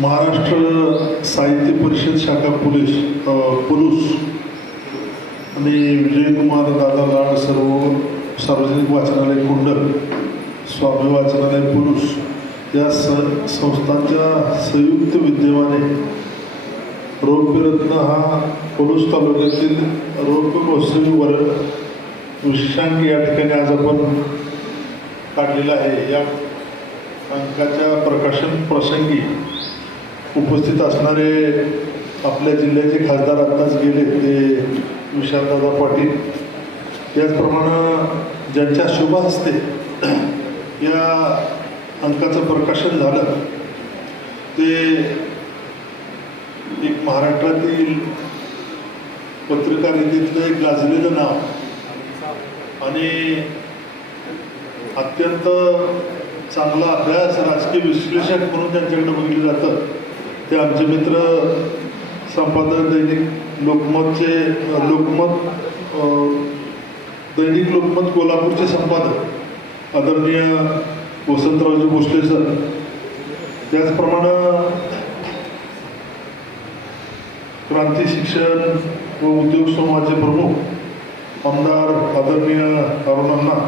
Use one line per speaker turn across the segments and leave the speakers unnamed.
महाराष्ट्र साहित्य परिषद शाखा पोलीस पुलुस पुरुष आणि विजयकुमार दादा लाड सर्व सार्वजनिक वाचनालय कुंडल स्वामी वाचनालय पुरुष या स संस्थांच्या संयुक्त विद्यमाने रौप्यरत्न हा पुरुष तालुक्यातील रौप्य महोत्सवी वर विशेषांक या ठिकाणी आज आपण काढलेला आहे. या अंकाच्या प्रकाशन प्रसंगी उपस्थित असणारे आपल्या जिल्ह्याचे खासदार आत्ताच गेले ते विशालदादा पाटील. त्याचप्रमाणे ज्यांच्या शुभ हस्ते या अंकाचं प्रकाशन झालं ते एक महाराष्ट्रातील पत्रकारितेतलं एक गाजलेलं नाव आणि अत्यंत चांगला अभ्यास राजकीय विश्लेषक म्हणून त्यांच्याकडे बघितलं जातं. ते आमचे मित्र संपादक दैनिक लोकमतचे लोकमत दैनिक लोकमत कोल्हापूरचे संपादक आदरणीय वसंतरावजी भोसले सर. त्याचप्रमाणे क्रांती शिक्षण व उद्योग समूहाचे प्रमुख आमदार आदरणीय अरुणांना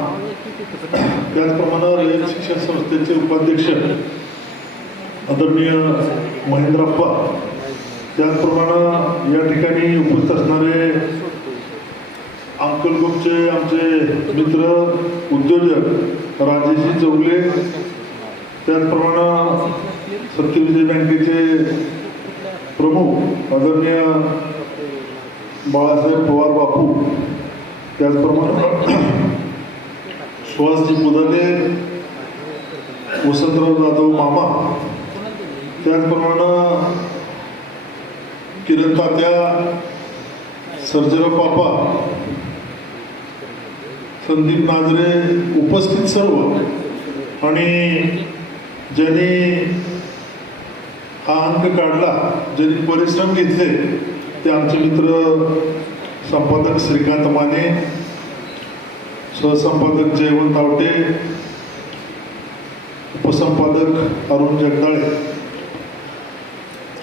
त्याचप्रमाणे रयत शिक्षण संस्थेचे उपाध्यक्ष आदरणीय महेंद्रप्पा त्याचप्रमाणे या ठिकाणी उपस्थित असणारे अंकलगुपचे आमचे मित्र उद्योजक राजेशी चौगले त्याचप्रमाणे सत्यविजय बँकेचे प्रमुख आदरणीय बाळासाहेब पवार बापू त्याचप्रमाणे सुहासजी मुदाले वसंतराव जाधव मामा त्याचप्रमाणे किरण तात्या सर्जराव पापा संदीप नाजरे उपस्थित सर्व. आणि ज्यांनी हा अंक काढला ज्यांनी परिश्रम घेतले ते आमचे मित्र संपादक श्रीकांत माने सहसंपादक जयवंत आवटे उपसंपादक अरुण जगदाळे.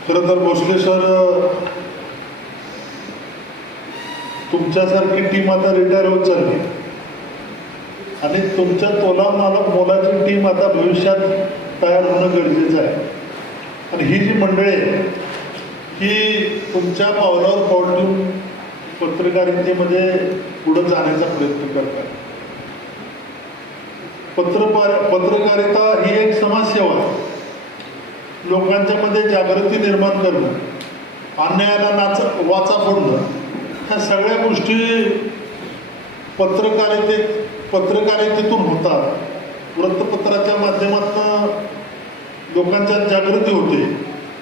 खरं तर भोसले सर तुमच्यासारखी टीम आता रिटायर होत चालली. आणि तुमच्या तोला मला मोलाची टीम आता भविष्यात तयार होणं गरजेचं आहे. आणि ही जी मंडळी आहे ही तुमच्या पावलावर पाऊल ठेवून पत्रकारितेमध्ये पुढं जाण्याचा प्रयत्न करतात. पत्रकार पत्रकारिता ही एक समाजसेवा आहे. लोकांच्या मध्ये जागृती निर्माण करणं अन्यायाला नाच वाचा फोडणं ह्या सगळ्या गोष्टी पत्रकारिते पत्रकारितेतून होतात. वृत्तपत्राच्या माध्यमातून लोकांच्यात जागृती होते.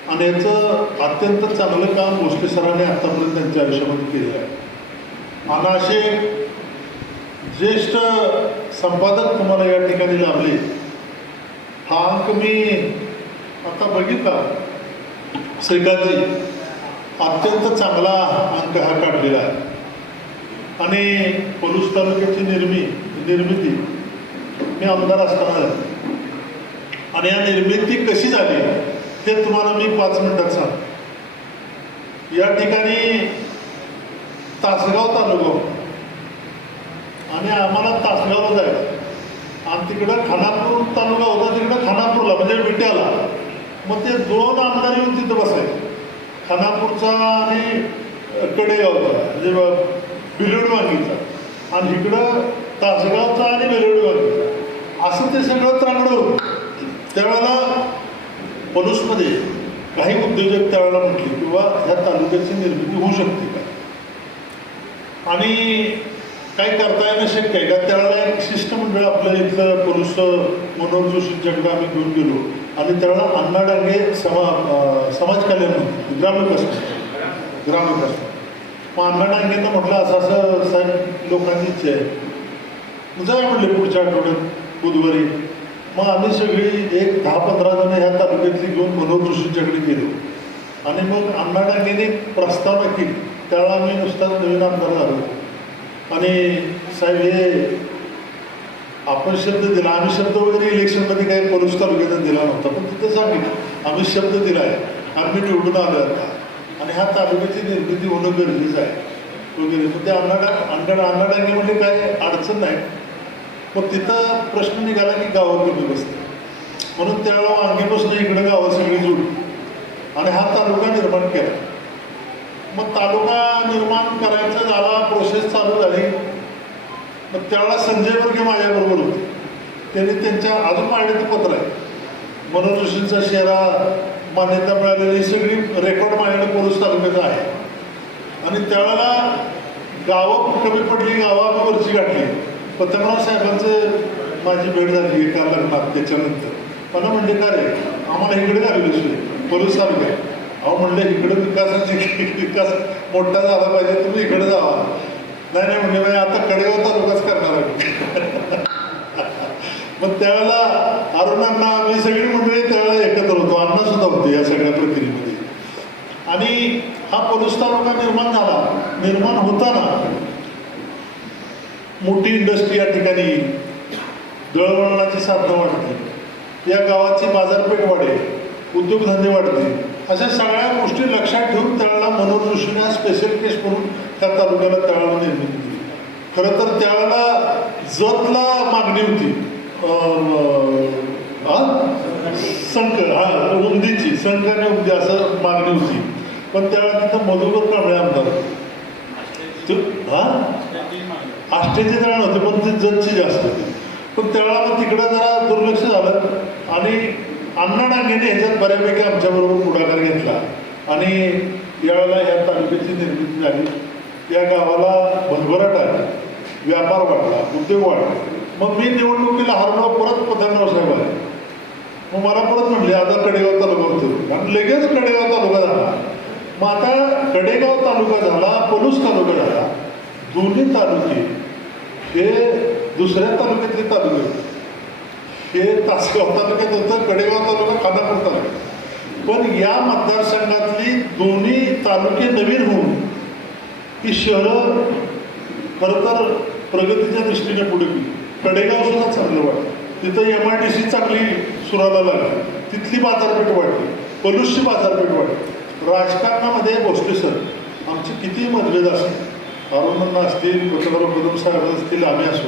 आणि याचं अत्यंत चांगलं काम गोष्टी सरांनी आतापर्यंत त्यांच्या आयुष्यामध्ये केलं आहे. आणि असे ज्येष्ठ संपादक तुम्हाला या ठिकाणी लाभले. हा अंक मी बघितला? श्रीकांतजी अत्यंत चांगला अंक हा काढलेला आहे. आणि पलूस तालुक्याची निर्मी निर्मिती. मी आमदार असताना आणि या निर्मिती कशी झाली ते तुम्हाला मी पाच मिनिटात सांग या ठिकाणी तासगाव तालुका आणि आम्हाला तासगावला जायचं. आणि तिकडं खानापूर तालुका होता तिकडं खानापूरला म्हणजे विट्याला. मग ते दोन आमदार येऊन तिथं बसायचे खानापूरचा आणि कडेगावचा म्हणजे बिलोडवांगीचा आणि इकडं तासगावचा आणि बिलोडवांगीचा असं ते सगळं चांगलं होतं. त्यावेळेला पलूसमध्ये काही उद्योजक त्यावेळेला म्हटले किंवा ह्या तालुक्याची निर्मिती होऊ शकते का? आणि काही करता येणं शक्य आहे का? त्यावेळेला एक शिष्टमंडळ आपल्या इथलं पुरुष मनोहर जोशींच्याकडे आम्ही घेऊन गेलो. आणि त्यावेळेला अण्णा डांगे समा समाज कल्याण मंत्री ग्रामविकास मंत्री. ग्रामविकास. मग अण्णा म्हटलं असं असं साहेब लोकांची इच्छा आहे. जाय म्हटले पुढच्या आठवड्यात बुधवारी. मग आम्ही सगळी एक दहा पंधरा जण ह्या तालुक्यातली घेऊन मनोहर जोशींच्याकडे गेलो. आणि मग अण्णा डांगेने प्रस्तावना केली त्यावेळा आम्ही नुसताच नवीन आमदार झालो. आणि साहेब हे आपण शब्द दिला आम्ही शब्द वगैरे इलेक्शनमध्ये काही परुष तालुक्यात दिला नव्हता पण तिथे सांगितलं आम्ही शब्द दिला आहे आम्ही निवडून आलो आता. आणि ह्या तालुक्याची निर्मिती होणं गरजेचं आहे. वगैरे. मग ते अन्नाडा अण्णा अण्णा म्हणजे काय? अडचण नाही. पण तिथं प्रश्न निघाला की गावं कमी बसते म्हणून त्यावेळेला वांगीपासून इकडं गावं सगळी जोडली. आणि हा तालुका निर्माण केला. मग तालुका निर्माण करायचा झाला प्रोसेस चालू झाली मग त्यावेळेला संजय वर्गे माझ्याबरोबर होते. त्यांनी त्यांच्या अजून माझ्याकडे पत्र आहे. मनोज जोशींचा शेरा मान्यता मिळालेली सगळी रेकॉर्ड माझ्याकडे पोलीस तालुक्याचं आहे. आणि त्यावेळेला गावं कमी पडली गावं वरची गाठली. पतंगराव साहेबांचं माझी भेट झाली एका लग्नात त्याच्यानंतर. मला म्हणजे काय रे? आम्हाला इकडे झालेली सोय पोलीस तालुक्यात अहो म्हणलं इकडे विकासाची विकास मोठा झाला पाहिजे तुम्ही इकडे जावा नाही नाही म्हणजे आता कडेगाव तालुकाच करणार आहे. मग त्यावेळेला अरुणांना आम्ही सगळी मंडळी त्यावेळेला एकत्र होतो अण्णा सुद्धा होते या सगळ्या प्रक्रियेमध्ये. आणि हा पोलीस तालुका निर्माण झाला. निर्माण होताना मोठी इंडस्ट्री या ठिकाणी दळवळणाची साधनं वाढते या गावाची बाजारपेठ वाढेल उद्योगधंदे वाढते अशा सगळ्या गोष्टी लक्षात ठेवून त्यावेळेला मनोज जोशीने स्पेशल केस म्हणून त्या तालुक्याला त्यावेळेला निर्मिती केली. खरं तर त्यावेळेला जतला मागणी होती. संकर हा? उमदीची हा उंदीची आणि उमदी असं मागणी होती. पण त्यावेळेला तिथं मधुकर कांबळे आमदार होते. ते- हा? आष्टेचे जरा नव्हते पण ते जतची जास्त होती. पण त्यावेळेला मग तिकडं जरा दुर्लक्ष झालं आणि अण्णा डांगेने ह्याच्यात बऱ्यापैकी आमच्याबरोबर पुढाकार घेतला. आणि यावेळेला या तालुक्याची निर्मिती झाली. या गावाला भरभराट आली. व्यापार वाढला उद्योग वाढला. मग मी निवडणुकीला हरलो परत पतंगराव साहेब आले. मग मला परत म्हटले आता कडेगाव तालुका होतो आणि लगेच कडेगाव तालुका झाला. मग आता कडेगाव तालुका झाला पलूस तालुका झाला. दोन्ही तालुके हे दुसऱ्या तालुक्यातले तालुके. हे तासगाव तालुक्यात होतं कडेगाव तालुका खानापूर तालुका. पण या मतदारसंघातली दोन्ही तालुके नवीन होऊन ही शहरं खरं तर प्रगतीच्या दृष्टीने पुढे गेली. कडेगाव सुद्धा चांगलं वाटलं. तिथं एम आय डी सी चांगली सुराला लागली. तिथली बाजारपेठ वाढली. पलूसची बाजारपेठ वाढली. राजकारणामध्ये बसले सर आमचे किती मतभेद असतील अरुणांना असतील पत्रकार कदम साहेब असतील आम्ही असू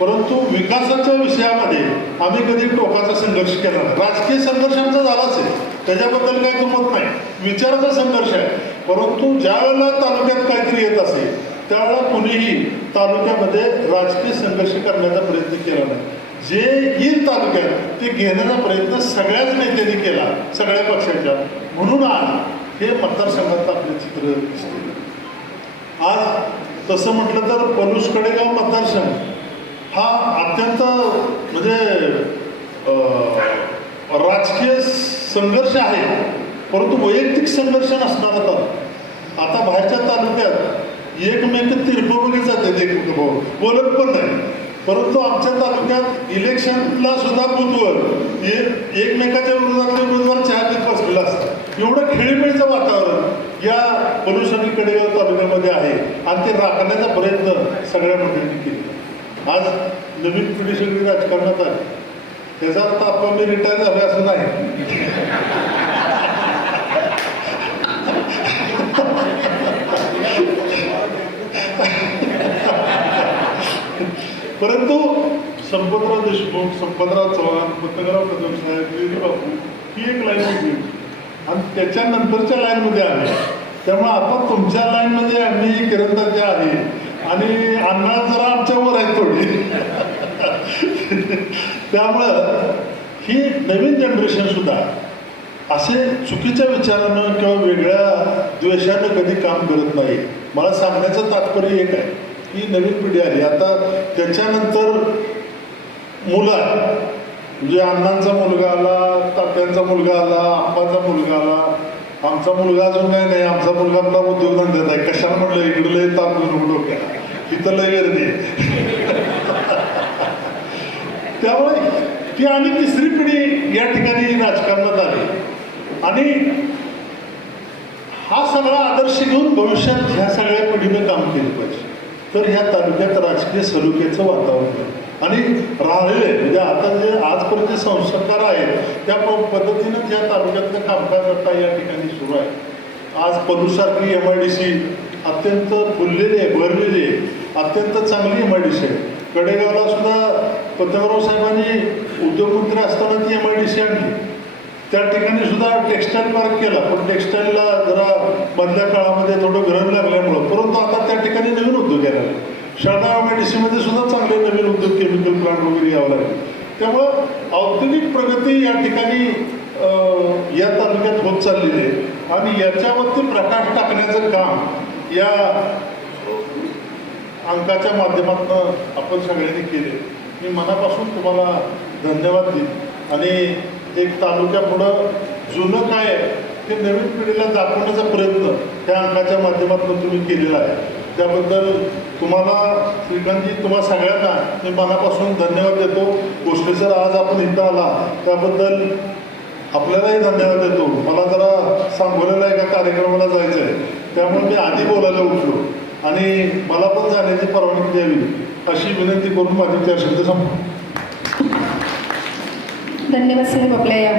परंतु विकासाच्या विषयामध्ये आम्ही कधी टोकाचा संघर्ष केला नाही. राजकीय संघर्ष आमचा झालाच आहे. त्याच्याबद्दल काही दुमत नाही. विचाराचा संघर्ष आहे. परंतु ज्यावेळेला तालुक्यात काहीतरी येत असेल त्यावेळेला कुणीही तालुक्यामध्ये राजकीय संघर्ष करण्याचा प्रयत्न केला नाही. जे येईल तालुक्यात ते घेण्याचा प्रयत्न सगळ्याच नेत्यांनी केला सगळ्या पक्षांच्या. म्हणून आज हे मतदारसंघात आपले चित्र दिसते. आज तसं म्हटलं तर पलूस कडेगाव मतदारसंघ. हा अत्यंत म्हणजे राजकीय संघर्ष आहे. परंतु वैयक्तिक संघर्ष नसणार आता. आता बाहेरच्या तालुक्यात एकमेक तिरपं बघित जाते ते भाऊ बोलत पण नाही. परंतु आमच्या तालुक्यात इलेक्शनला सुद्धा बुथवर एकमेकाच्या विरोधातले उमेदवार चहा बसलेला असतात. एवढं खेळीमेळीचं वातावरण या पलूस कडेगाव तालुक्यामध्ये आहे. आणि ते राखण्याचा प्रयत्न सगळ्या मंडळींनी केला आज नवीन पिढी सगळी राजकारणात आली. त्याचा अर्थ आपण मी रिटायर झाले असं नाही. परंतु संपतराव देशमुख संपतराव चव्हाण पतंगराव कदम साहेब बापू ही एक लाईन होती. आणि त्याच्यानंतरच्या लाईनमध्ये आले. त्यामुळे आता तुमच्या लाईनमध्ये आम्ही किरणदाजी आहे. आणि अण्णा जरा आमच्या वर आहेत थोडी त्यामुळं ही नवीन जनरेशन सुद्धा असे चुकीच्या विचारानं किंवा वेगळ्या द्वेषानं कधी काम करत नाही. मला सांगण्याचं तात्पर्य एक आहे की नवीन पिढी आली. आता त्याच्यानंतर मुलं म्हणजे अण्णांचा मुलगा आला तात्यांचा मुलगा आला आप्पाचा मुलगा आला. आमचा मुलगा अजून काय नाही आमचा मुलगा आपला उद्योगधंद्यात आहे. कशाला म्हटलं इकडे लय ताप घेऊन इथं लय गर्दी आहे. त्यामुळे ती आणि तिसरी पिढी या ठिकाणी राजकारणात आली. आणि हा सगळा आदर्श घेऊन भविष्यात ह्या सगळ्या पिढीनं काम केलं पाहिजे. तर ह्या तालुक्यात राजकीय सलुकेचं वातावरण आहे. आणि राहिलेले म्हणजे आता जे आजपर्यंत जे संस्कार आहेत त्या पद्धतीनं ज्या तालुक्यातलं कामकाज आता या ठिकाणी सुरू आहे. आज पलुसारखी एम आय डी सी अत्यंत फुललेली आहे भरलेली आहे. अत्यंत चांगली एम आय डी सी आहे. कडेगावला सुद्धा पतंगराव साहेबांनी उद्योगमंत्री असताना ती एम आय डी सी आणली. त्या ठिकाणी सुद्धा टेक्स्टाईल पार्क केला. पण टेक्स्टाईलला जरा मधल्या काळामध्ये थोडं गरज लागल्यामुळं. परंतु आता त्या ठिकाणी नवीन उद्योग यायला शारदा एम आय डी सीमध्ये सुद्धा चांगले नवीन उद्योग केमिकल प्लांट वगैरे यावं लागले. त्यामुळं औद्योगिक प्रगती या ठिकाणी या तालुक्यात होत चाललेली आहे. आणि याच्यावरती प्रकाश टाकण्याचं काम या अंकाच्या माध्यमातून आपण सगळ्यांनी केले. मी मनापासून तुम्हाला धन्यवाद देईन. आणि एक तालुक्यापुढं जुनं काय आहे ते नवीन पिढीला दाखवण्याचा प्रयत्न त्या अंकाच्या माध्यमातून तुम्ही केलेला आहे. त्याबद्दल तुम्हाला श्रीकांतजी तुम्हाला सगळ्यांना मी मनापासून धन्यवाद देतो. गोष्टी सर आज आपण इथं आला त्याबद्दल आपल्यालाही धन्यवाद देतो. मला जरा सांगोल्याला एका कार्यक्रमाला जायचं आहे त्यामुळे मी आधी बोलायला उठलो. आणि मला पण जाण्याची परवानगी द्यावी. अशी विनंती करून माझी चार शब्द संपतो
धन्यवाद साहेब आपल्या या